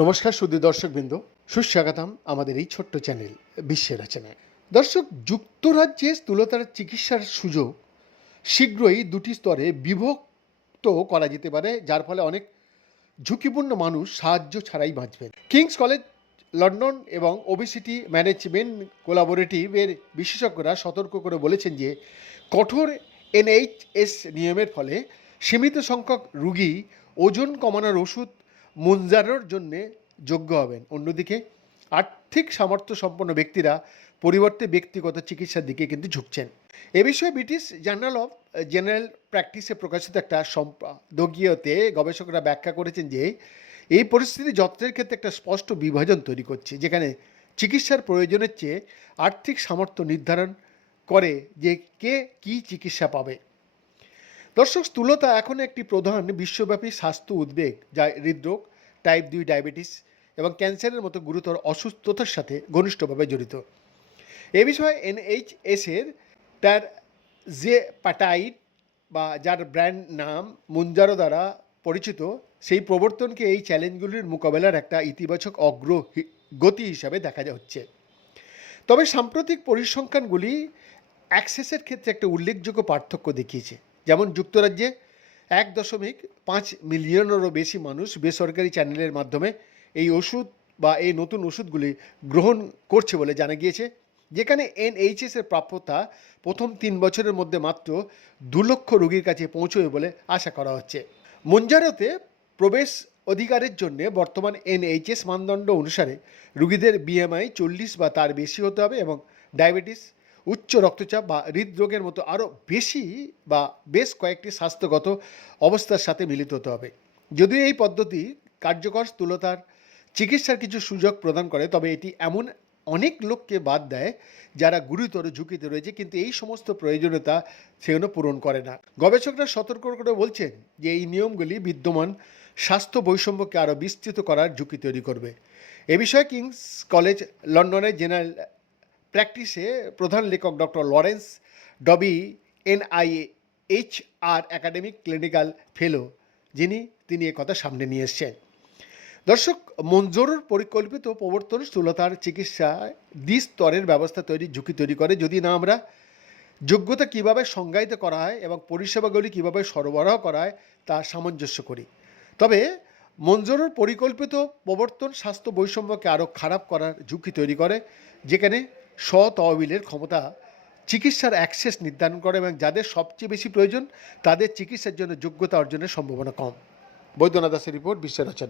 নমস্কার সুদী দর্শকবৃন্দ, সুস্বাগতম আমাদের এই ছোট্ট চ্যানেল বিশ্বের রচনায়। দর্শক, যুক্তরাজ্যে স্থূলতার চিকিৎসার সুযোগ শীঘ্রই দুটি স্তরে বিভক্ত করা যেতে পারে, যার ফলে অনেক ঝুঁকিপূর্ণ মানুষ সাহায্য ছাড়াই বাঁচবেন। কিংস কলেজ, লন্ডন এবং ওবিসিটি ম্যানেজমেন্ট কোলাবোরেটিভের বিশেষজ্ঞরা সতর্ক করে বলেছেন যে, কঠোর এনএইচএস নিয়মের ফলে সীমিত সংখ্যক রুগী ওজন কমানোর ওষুধ মুঞ্জানোর জন্যে যোগ্য হবেন। অন্যদিকে, আর্থিক সামর্থ্য সম্পন্ন ব্যক্তিরা পরিবর্তে ব্যক্তিগত চিকিৎসার দিকে কিন্তু ঝুঁকছেন। এ বিষয়ে ব্রিটিশ জার্নাল অফ জেনারেল প্র্যাকটিসে প্রকাশিত একটা সম্পাদকীয়তে গবেষকরা ব্যাখ্যা করেছেন যে, এই পরিস্থিতি যত্নের ক্ষেত্রে একটা স্পষ্ট বিভাজন তৈরি করছে, যেখানে চিকিৎসার প্রয়োজনের চেয়ে আর্থিক সামর্থ্য নির্ধারণ করে যে কে কী চিকিৎসা পাবে। দর্শক, স্থূলতা এখন একটি প্রধান বিশ্বব্যাপী স্বাস্থ্য উদ্বেগ, যা হৃদরোগ টাইপ দুই ডায়াবেটিস এবং ক্যান্সারের মতো গুরুতর অসুস্থতার সাথে ঘনিষ্ঠভাবে জড়িত। এ বিষয়ে এনএইচএস এর তার যে পাটাইট বা যার ব্র্যান্ড নাম মুঞ্জারো দ্বারা পরিচিত, সেই প্রবর্তনকে এই চ্যালেঞ্জগুলির মোকাবেলার একটা ইতিবাচক অগ্র গতি হিসাবে দেখা হচ্ছে তবে সাম্প্রতিক পরিসংখ্যানগুলি অ্যাক্সেসের ক্ষেত্রে একটা উল্লেখযোগ্য পার্থক্য দেখিয়েছে। যেমন যুক্তরাজ্যে এক দশমিক পাঁচ মিলিয়নেরও বেশি মানুষ বেসরকারি চ্যানেলের মাধ্যমে এই ওষুধ বা এই নতুন ওষুধগুলি গ্রহণ করছে বলে জানা গিয়েছে, যেখানে এনএইচএস এর প্রাপ্যতা প্রথম তিন বছরের মধ্যে মাত্র দু লক্ষ রোগীর কাছে পৌঁছবে বলে আশা করা হচ্ছে। মঞ্জারোতে প্রবেশ অধিকারের জন্য বর্তমান এনএইচএস মানদণ্ড অনুসারে রুগীদের বিএমআই চল্লিশ বা তার বেশি হতে হবে এবং ডায়াবেটিস উচ্চ রক্তচাপ বা হৃদরোগের মতো আরও বেশি বা বেশ কয়েকটি স্বাস্থ্যগত অবস্থার সাথে মিলিত হতে হবে। যদিও এই পদ্ধতি কার্যকর স্থূলতার চিকিৎসার কিছু সুযোগ প্রদান করে, তবে এটি এমন অনেক লোককে বাদ দেয় যারা গুরুতর ঝুঁকিতে রয়েছে, কিন্তু এই সমস্ত প্রয়োজনীয়তা সেগুলো পূরণ করে না। গবেষকরা সতর্ক করে বলছেন যে এই নিয়মগুলি বিদ্যমান স্বাস্থ্য বৈষম্যকে আরও বিস্তৃত করার ঝুঁকি তৈরি করবে। এ বিষয়ে কিংস কলেজ লন্ডনের জেনারেল প্র্যাকটিসে প্রধান লেখক doctor Laurence Dobbie N I H R academic clinical fellow, যিনি, তিনি কথা সামনে নিয়ে এসছেন। দর্শক মঞ্জুরুর পরিকল্পিত প্রবর্তন স্থূলতার চিকিৎসায় দ্বিস্তরের ব্যবস্থা তৈরি, ঝুঁকি তৈরি করে। যদি না আমরা যোগ্যতা কীভাবে সংজ্ঞায়িত করা হয় এবং পরিষেবাগুলি কীভাবে সরবরাহ করা হয়, তা সামঞ্জস্য করি। তবে মঞ্জুরুর পরিকল্পিত প্রবর্তন স্বাস্থ্য বৈষম্যকে আরও খারাপ করার ঝুঁকি তৈরি করে, যেখানে স্বতহবিলের ক্ষমতা চিকিৎসার অ্যাক্সেস নির্ধারণ করে এবং যাদের সবচেয়ে বেশি প্রয়োজন, তাদের চিকিৎসার জন্য যোগ্যতা অর্জনের সম্ভাবনা কম। বৈদ্যনাথ দাসের রিপোর্ট, বিশ্বের রচনা।